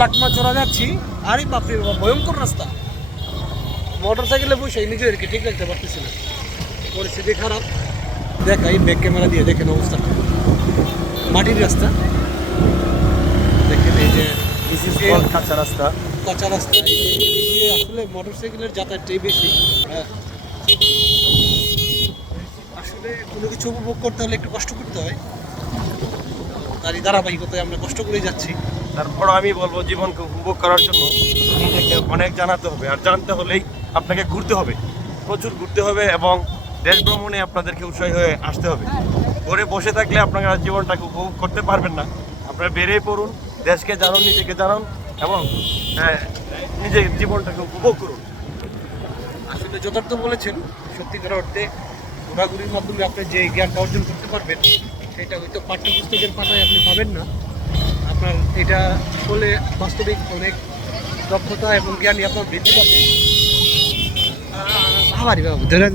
লাটমাচড়া যাচ্ছি, আরে বাপরে বাবা ভয়ঙ্কর রাস্তা। মোটর সাইকেলে বসে নিজেদেরকে ঠিক রাখতে পারতেছি না, পরিস্থিতি খারাপ। দেখা এই ব্যাক ক্যামেরা দিয়ে দেখেন অবস্থাটা, মাটির রাস্তা দেখেন, এই যে কাঁচা রাস্তা। কাঁচা রাস্তা, এই আসলে মোটর সাইকেলের যাতায়াতটাই বেশি। আসলে কোনো কিছু উপভোগ করতে হলে একটু কষ্ট করতে হয়, তারই ধারাবাহিকতায় আমরা কষ্ট করে যাচ্ছি। তারপর আমি বলবো জীবনকে উপভোগ করার জন্য নিজেকে অনেক জানাতে হবে, আর জানতে হলেই আপনাকে ঘুরতে হবে, প্রচুর ঘুরতে হবে এবং দেশ ভ্রমণে আপনাদেরকে উৎসাহী হয়ে আসতে হবে। ঘরে বসে থাকলে আপনারা জীবনটাকে উপভোগ করতে পারবেন না। আপনারা বেরিয়ে পড়ুন, দেশকে জানুন, নিজেকে জানুন এবং নিজের জীবনটাকে উপভোগ করুন। আসলে যথার্থ বলেছেন, সত্যিকার অর্থে ঘোরাঘুরির মাধ্যমে আপনি যে জ্ঞানটা অর্জন করতে পারবেন সেটা হয়তো পাঠ্যপুস্তকের পাতায় আপনি পাবেন না। আপনার এটা হলে বাস্তবিক অনেক দক্ষতা এবং জ্ঞানই আপনার বৃদ্ধি পাবে। আবার ধরে